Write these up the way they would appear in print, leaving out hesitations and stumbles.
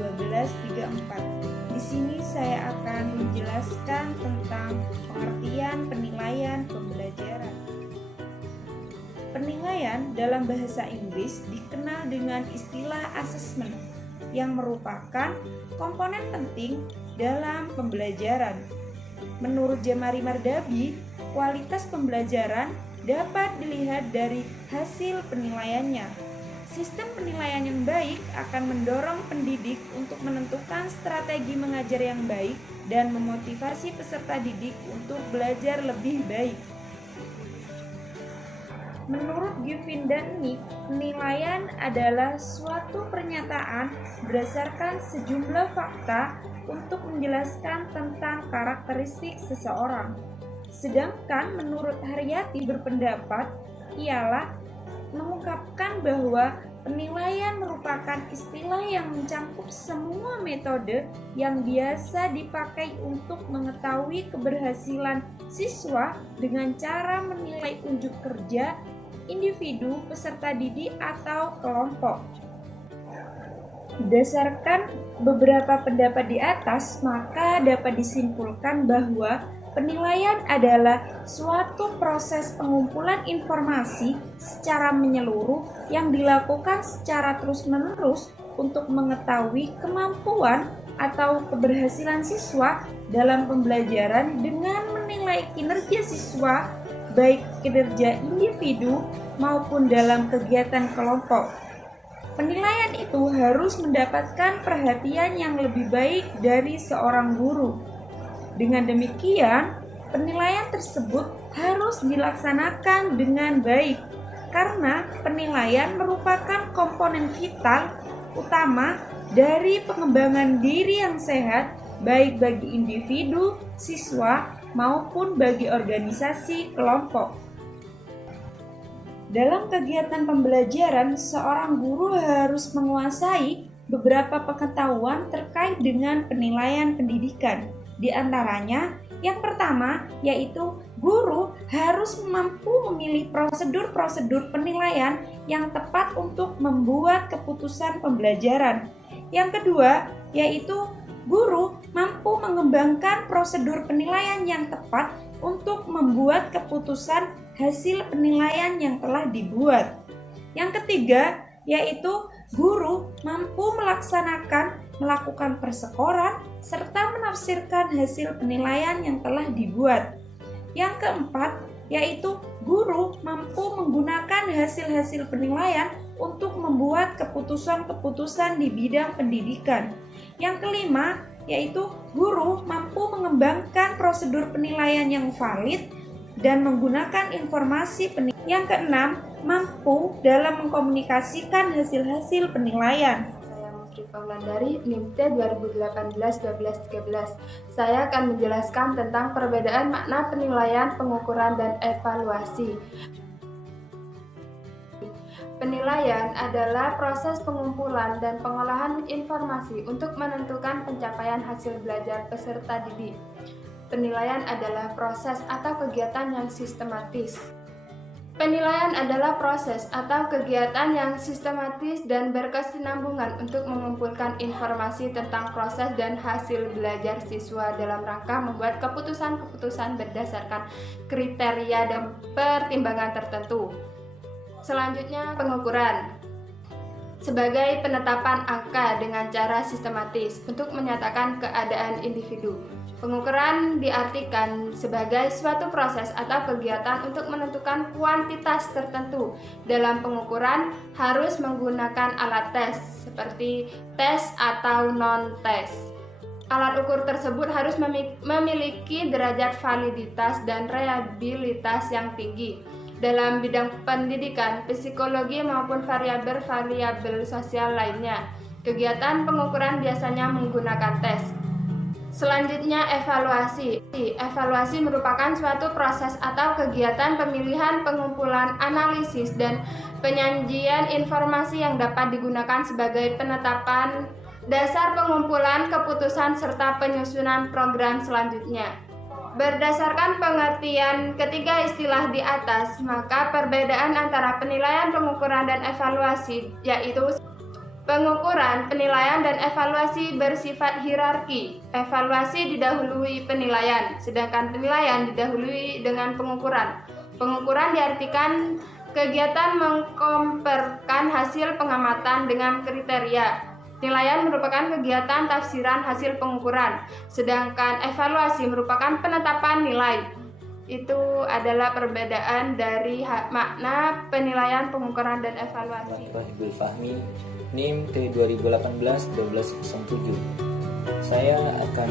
12-34. Di sini saya akan menjelaskan tentang pengertian penilaian pembelajaran. Penilaian dalam bahasa Inggris dikenal dengan istilah assessment yang merupakan komponen penting dalam pembelajaran. Menurut Jamari Mardabi, kualitas pembelajaran dapat dilihat dari hasil penilaiannya. Sistem penilaian yang baik akan mendorong pendidik untuk menentukan strategi mengajar yang baik dan memotivasi peserta didik untuk belajar lebih baik. Menurut Giffin dan Nick, penilaian adalah suatu pernyataan berdasarkan sejumlah fakta untuk menjelaskan tentang karakteristik seseorang. Sedangkan menurut Haryati berpendapat, ialah mengungkapkan bahwa penilaian merupakan istilah yang mencakup semua metode yang biasa dipakai untuk mengetahui keberhasilan siswa dengan cara menilai unjuk kerja individu, peserta didik, atau kelompok. Berdasarkan beberapa pendapat di atas, maka dapat disimpulkan bahwa penilaian adalah suatu proses pengumpulan informasi secara menyeluruh yang dilakukan secara terus-menerus untuk mengetahui kemampuan atau keberhasilan siswa dalam pembelajaran dengan menilai kinerja siswa, baik kinerja individu maupun dalam kegiatan kelompok. Penilaian itu harus mendapatkan perhatian yang lebih baik dari seorang guru. Dengan demikian, penilaian tersebut harus dilaksanakan dengan baik, karena penilaian merupakan komponen vital utama dari pengembangan diri yang sehat, baik bagi individu, siswa, maupun bagi organisasi kelompok. Dalam kegiatan pembelajaran, seorang guru harus menguasai beberapa pengetahuan terkait dengan penilaian pendidikan. Di antaranya, yang pertama yaitu guru harus mampu memilih prosedur-prosedur penilaian yang tepat untuk membuat keputusan pembelajaran. Yang kedua yaitu guru mampu mengembangkan prosedur penilaian yang tepat untuk membuat keputusan hasil penilaian yang telah dibuat. Yang ketiga yaitu guru mampu melakukan persekoran serta menafsirkan hasil penilaian yang telah dibuat. Yang keempat yaitu guru mampu menggunakan hasil-hasil penilaian untuk membuat keputusan-keputusan di bidang pendidikan. Yang kelima yaitu guru mampu mengembangkan prosedur penilaian yang valid dan menggunakan informasi penilaian. Yang keenam, mampu dalam mengkomunikasikan hasil-hasil penilaian. Saya Mufri Paulandari, NIM T 2018-12-13. Saya akan menjelaskan tentang perbedaan makna penilaian, pengukuran, dan evaluasi. Penilaian adalah proses pengumpulan dan pengolahan informasi untuk menentukan pencapaian hasil belajar peserta didik. Penilaian adalah proses atau kegiatan yang sistematis. Penilaian adalah proses atau kegiatan yang sistematis dan berkesinambungan untuk mengumpulkan informasi tentang proses dan hasil belajar siswa dalam rangka membuat keputusan-keputusan berdasarkan kriteria dan pertimbangan tertentu. Selanjutnya, pengukuran. Sebagai penetapan angka dengan cara sistematis untuk menyatakan keadaan individu. Pengukuran diartikan sebagai suatu proses atau kegiatan untuk menentukan kuantitas tertentu. Dalam pengukuran harus menggunakan alat tes seperti tes atau non-tes. Alat ukur tersebut harus memiliki derajat validitas dan reliabilitas yang tinggi. Dalam bidang pendidikan, psikologi maupun variabel-variabel sosial lainnya. Kegiatan pengukuran biasanya menggunakan tes. Selanjutnya, evaluasi. Evaluasi merupakan suatu proses atau kegiatan pemilihan, pengumpulan, analisis, dan penyajian informasi yang dapat digunakan sebagai penetapan dasar pengumpulan keputusan serta penyusunan program selanjutnya. Berdasarkan pengertian ketiga istilah di atas, maka perbedaan antara penilaian, pengukuran, dan evaluasi yaitu Pengukuran, penilaian, dan evaluasi bersifat hierarki. Evaluasi didahului penilaian, sedangkan penilaian didahului dengan pengukuran. Pengukuran diartikan kegiatan mengkomparkan hasil pengamatan dengan kriteria. Penilaian merupakan kegiatan tafsiran hasil pengukuran, sedangkan evaluasi merupakan penetapan nilai. Itu adalah perbedaan dari makna penilaian, pengukuran, dan evaluasi. Rohibul Fahmi, NIM T2018-1207. Saya akan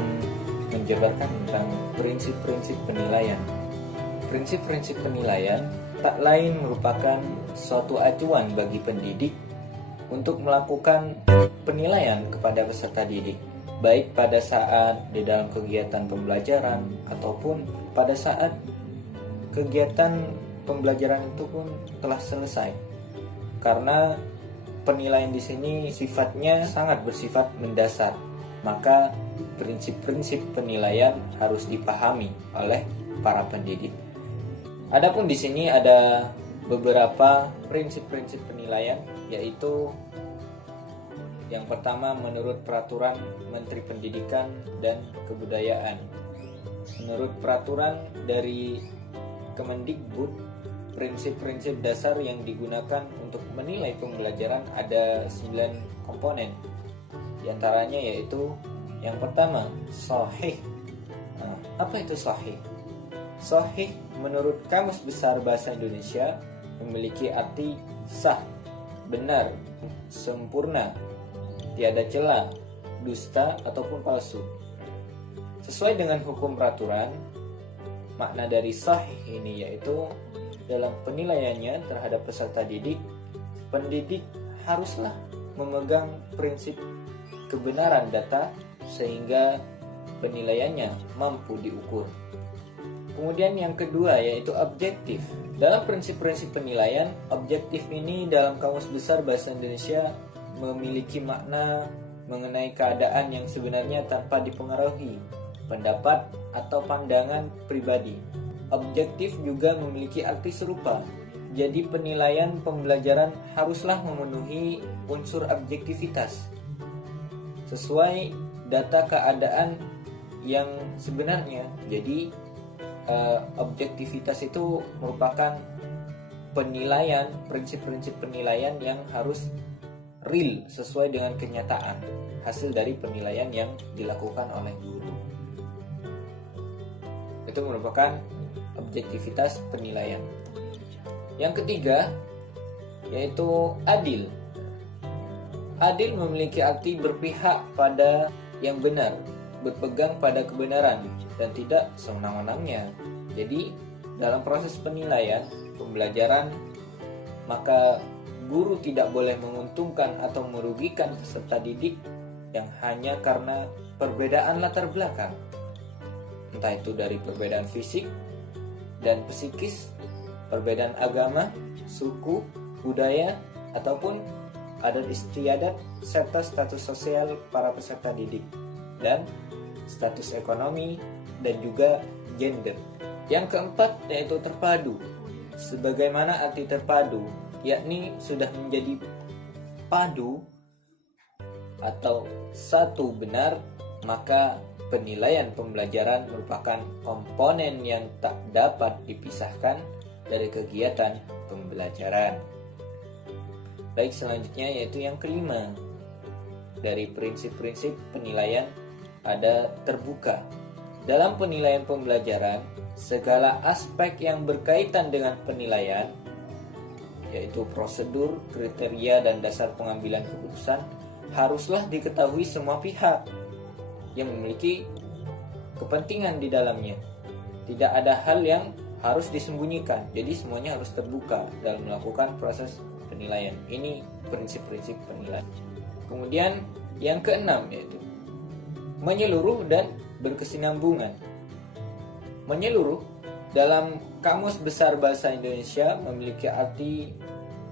menjabarkan tentang prinsip-prinsip penilaian. Prinsip-prinsip penilaian tak lain merupakan suatu acuan bagi pendidik untuk melakukan penilaian kepada peserta didik, baik pada saat di dalam kegiatan pembelajaran ataupun pada saat kegiatan pembelajaran itu pun telah selesai. Karena penilaian di sini sifatnya sangat bersifat mendasar, maka prinsip-prinsip penilaian harus dipahami oleh para pendidik. Adapun di sini ada beberapa prinsip-prinsip penilaian, yaitu yang pertama menurut peraturan Menteri Pendidikan dan Kebudayaan. Menurut peraturan dari Kemendikbud, prinsip-prinsip dasar yang digunakan untuk menilai pembelajaran ada 9 komponen. Di antaranya yaitu yang pertama, shahih. Apa itu shahih? Shahih menurut Kamus Besar Bahasa Indonesia memiliki arti sah, benar, sempurna, tiada celah, dusta ataupun palsu. Sesuai dengan hukum peraturan, makna dari sahih ini yaitu dalam penilaiannya terhadap peserta didik, pendidik haruslah memegang prinsip kebenaran data sehingga penilaiannya mampu diukur. Kemudian yang kedua yaitu objektif. Dalam prinsip-prinsip penilaian, objektif ini dalam Kamus Besar Bahasa Indonesia memiliki makna mengenai keadaan yang sebenarnya tanpa dipengaruhi pendapat atau pandangan pribadi. Objektif juga memiliki arti serupa. Jadi penilaian pembelajaran haruslah memenuhi unsur objektivitas sesuai data keadaan yang sebenarnya. Jadi objektivitas itu merupakan penilaian, prinsip-prinsip penilaian yang harus real, sesuai dengan kenyataan hasil dari penilaian yang dilakukan oleh guru. Itu merupakan objektivitas penilaian. Yang ketiga yaitu adil. Adil memiliki arti berpihak pada yang benar, berpegang pada kebenaran dan tidak sewenang-wenangnya. Jadi dalam proses penilaian pembelajaran, maka guru tidak boleh menguntungkan atau merugikan peserta didik yang hanya karena perbedaan latar belakang, entah itu dari perbedaan fisik dan psikis, perbedaan agama, suku, budaya, ataupun adat istiadat serta status sosial para peserta didik dan status ekonomi dan juga gender. Yang keempat yaitu terpadu. Sebagaimana arti terpadu, yakni sudah menjadi padu atau satu benar, maka penilaian pembelajaran merupakan komponen yang tak dapat dipisahkan dari kegiatan pembelajaran. Baik, selanjutnya yaitu yang kelima. Dari prinsip-prinsip penilaian ada terbuka. Dalam penilaian pembelajaran, segala aspek yang berkaitan dengan penilaian, yaitu prosedur, kriteria, dan dasar pengambilan keputusan, haruslah diketahui semua pihak yang memiliki kepentingan di dalamnya. Tidak ada hal yang harus disembunyikan, jadi semuanya harus terbuka dalam melakukan proses penilaian. Ini prinsip-prinsip penilaian. Kemudian yang keenam yaitu menyeluruh dan berkesinambungan. Menyeluruh dalam Kamus Besar Bahasa Indonesia memiliki arti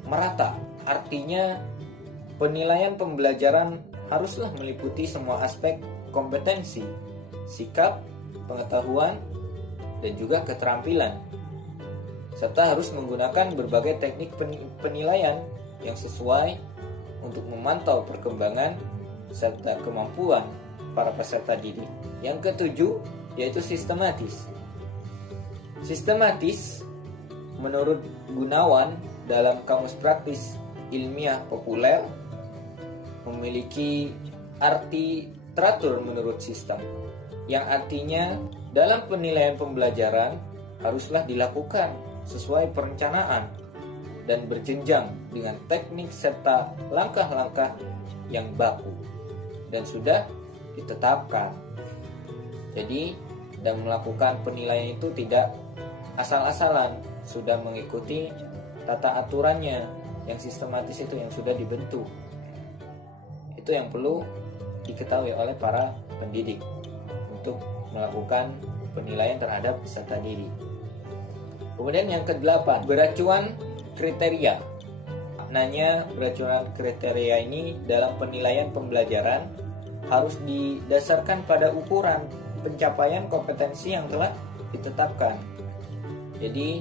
merata. Artinya penilaian pembelajaran haruslah meliputi semua aspek kompetensi, sikap, pengetahuan, dan juga keterampilan, serta harus menggunakan berbagai teknik penilaian yang sesuai untuk memantau perkembangan serta kemampuan para peserta didik. Yang ketujuh yaitu sistematis. Sistematis menurut Gunawan dalam Kamus Praktis Ilmiah Populer memiliki arti teratur menurut sistem, yang artinya dalam penilaian pembelajaran haruslah dilakukan sesuai perencanaan dan berjenjang dengan teknik serta langkah-langkah yang baku dan sudah ditetapkan. Jadi, dalam melakukan penilaian itu tidak asal-asalan, sudah mengikuti tata aturannya yang sistematis itu yang sudah dibentuk. Itu yang perlu diketahui oleh para pendidik untuk melakukan penilaian terhadap peserta didik. Kemudian yang ke-8, beracuan kriteria. Maknanya beracuan kriteria ini dalam penilaian pembelajaran harus didasarkan pada ukuran pencapaian kompetensi yang telah ditetapkan. Jadi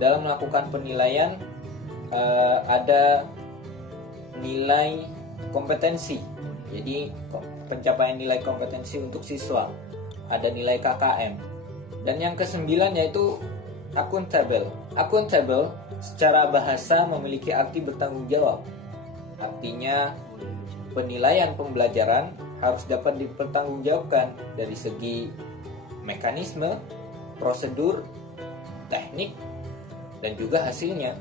dalam melakukan penilaian ada nilai kompetensi. Jadi pencapaian nilai kompetensi untuk siswa, ada nilai KKM. Dan yang ke-9 yaitu accountable. Accountable secara bahasa memiliki arti bertanggung jawab. Artinya penilaian pembelajaran harus dapat dipertanggungjawabkan dari segi mekanisme, prosedur, teknik, dan juga hasilnya.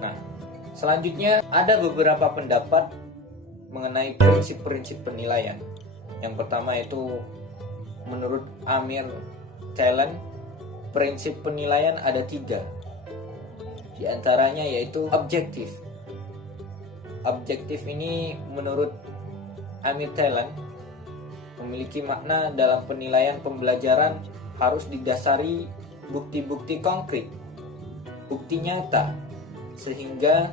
Nah, selanjutnya ada beberapa pendapat mengenai prinsip-prinsip penilaian. Yang pertama itu menurut Amir Talent, prinsip penilaian ada 3. Di antaranya yaitu objektif. Objektif ini menurut Amir Talent memiliki makna dalam penilaian pembelajaran harus didasari bukti-bukti konkret, bukti nyata, sehingga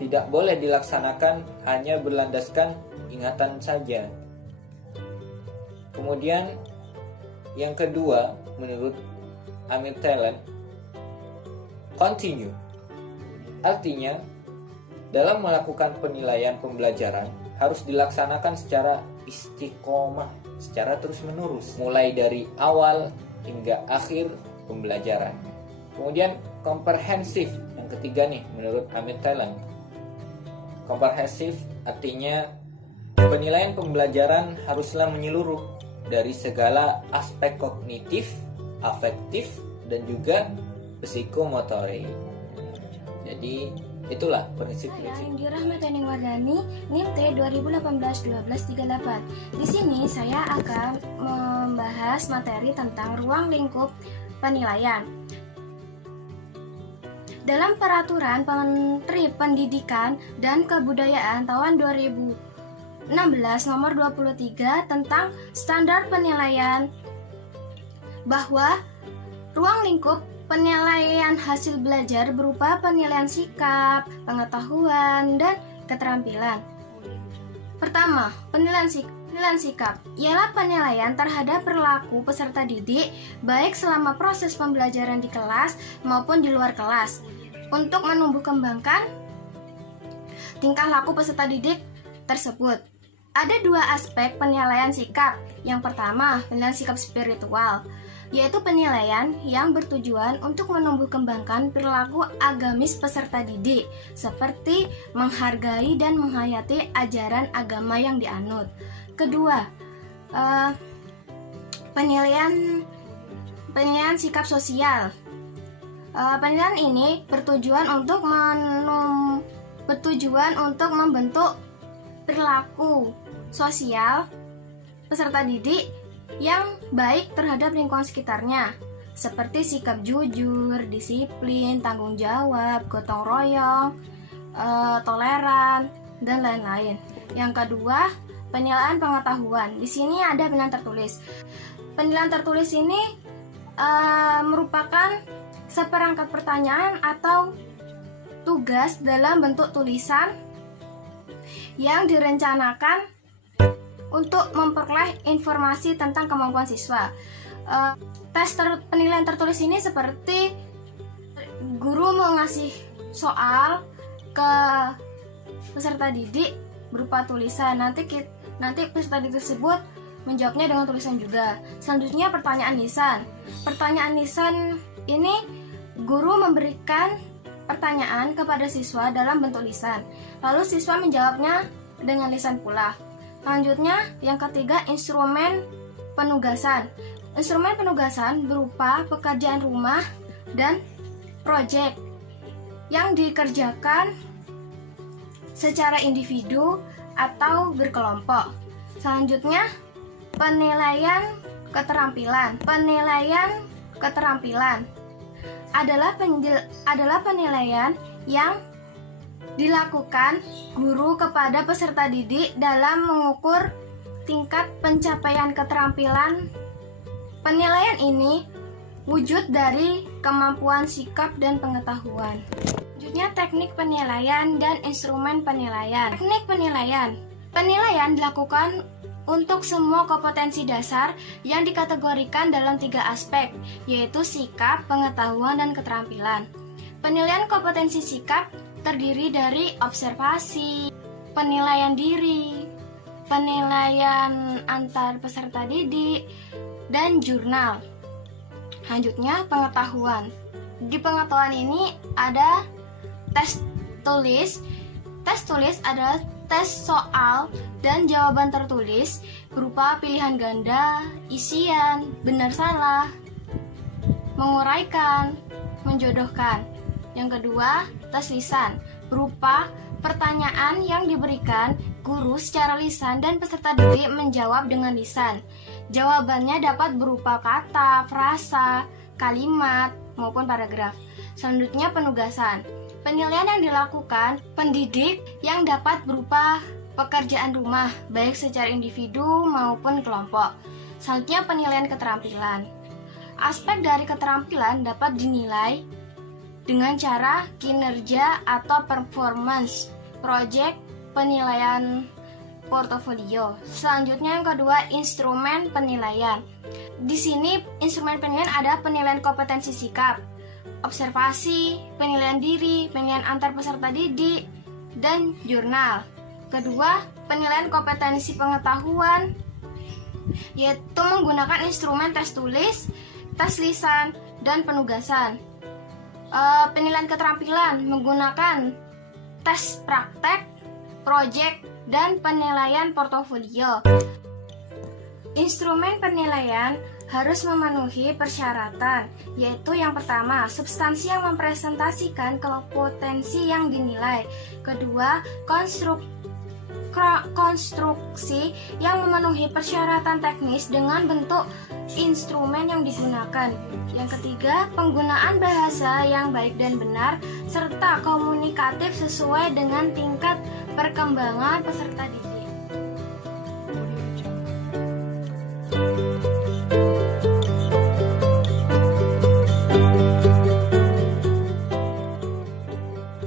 tidak boleh dilaksanakan hanya berlandaskan ingatan saja. Kemudian yang kedua menurut Amir Talent, continue. Artinya dalam melakukan penilaian pembelajaran harus dilaksanakan secara istiqomah, secara terus-menerus, mulai dari awal hingga akhir pembelajaran. Kemudian komprehensif, yang ketiga nih menurut Amir Talent. Komprehensif artinya penilaian pembelajaran haruslah menyeluruh dari segala aspek kognitif, afektif, dan juga psikomotorik. Jadi itulah prinsip-prinsip. Saya Indira Mataning Wardani, NIM T 2018-1238. Di sini saya akan membahas materi tentang ruang lingkup penilaian. Dalam Peraturan Menteri Pendidikan dan Kebudayaan tahun 2016 nomor 23 tentang standar penilaian, bahwa ruang lingkup penilaian hasil belajar berupa penilaian sikap, pengetahuan, dan keterampilan. Pertama, penilaian sikap ialah penilaian terhadap perilaku peserta didik baik selama proses pembelajaran di kelas maupun di luar kelas untuk menumbuh kembangkan tingkah laku peserta didik tersebut. Ada 2 aspek penilaian sikap. Yang pertama, penilaian sikap spiritual, yaitu penilaian yang bertujuan untuk menumbuh kembangkan perilaku agamis peserta didik, seperti menghargai dan menghayati ajaran agama yang dianut. Kedua, penilaian sikap sosial. Penilaian ini bertujuan untuk membentuk perilaku sosial peserta didik yang baik terhadap lingkungan sekitarnya, seperti sikap jujur, disiplin, tanggung jawab, gotong royong, toleran, dan lain-lain. Yang kedua, penilaian pengetahuan. Di sini ada penilaian tertulis. Penilaian tertulis ini merupakan seperangkat pertanyaan atau tugas dalam bentuk tulisan yang direncanakan untuk memperoleh informasi tentang kemampuan siswa. Penilaian tertulis ini seperti guru mengasih soal ke peserta didik berupa tulisan. Nanti peserta didik tersebut menjawabnya dengan tulisan juga. Selanjutnya pertanyaan lisan. Pertanyaan lisan ini guru memberikan pertanyaan kepada siswa dalam bentuk lisan. Lalu siswa menjawabnya dengan lisan pula. Selanjutnya yang ketiga, instrumen penugasan. Instrumen penugasan berupa pekerjaan rumah dan proyek yang dikerjakan secara individu atau berkelompok. Selanjutnya penilaian keterampilan. Penilaian keterampilan adalah penilaian yang dilakukan guru kepada peserta didik dalam mengukur tingkat pencapaian keterampilan. Penilaian ini wujud dari kemampuan sikap dan pengetahuan. Selanjutnya teknik penilaian dan instrumen penilaian. Teknik penilaian. Penilaian dilakukan untuk semua kompetensi dasar yang dikategorikan dalam 3 aspek, yaitu sikap, pengetahuan, dan keterampilan. Penilaian kompetensi sikap terdiri dari observasi, penilaian diri, penilaian antar peserta didik, dan jurnal. Selanjutnya pengetahuan. Di pengetahuan ini ada tes tulis. Tes tulis adalah tes soal dan jawaban tertulis berupa pilihan ganda, isian, benar salah, menguraikan, menjodohkan. Yang kedua, tes lisan berupa pertanyaan yang diberikan guru secara lisan dan peserta didik menjawab dengan lisan. Jawabannya dapat berupa kata, frasa, kalimat, maupun paragraf. Selanjutnya penugasan. Penilaian yang dilakukan pendidik yang dapat berupa pekerjaan rumah, baik secara individu maupun kelompok. Selanjutnya penilaian keterampilan. Aspek dari keterampilan dapat dinilai dengan cara kinerja atau performance, project, penilaian portofolio. Selanjutnya yang kedua, instrumen penilaian. Di sini instrumen penilaian ada penilaian kompetensi sikap, observasi, penilaian diri, penilaian antar peserta didik, dan jurnal. Kedua, penilaian kompetensi pengetahuan, yaitu menggunakan instrumen tes tulis, tes lisan, dan penugasan. Penilaian keterampilan menggunakan tes praktek, proyek, dan penilaian portofolio. Instrumen penilaian harus memenuhi persyaratan, yaitu yang pertama, substansi yang mempresentasikan kompetensi yang dinilai. Kedua, konstruksi yang memenuhi persyaratan teknis dengan bentuk instrumen yang digunakan. Yang ketiga, penggunaan bahasa yang baik dan benar serta komunikatif sesuai dengan tingkat perkembangan peserta didik.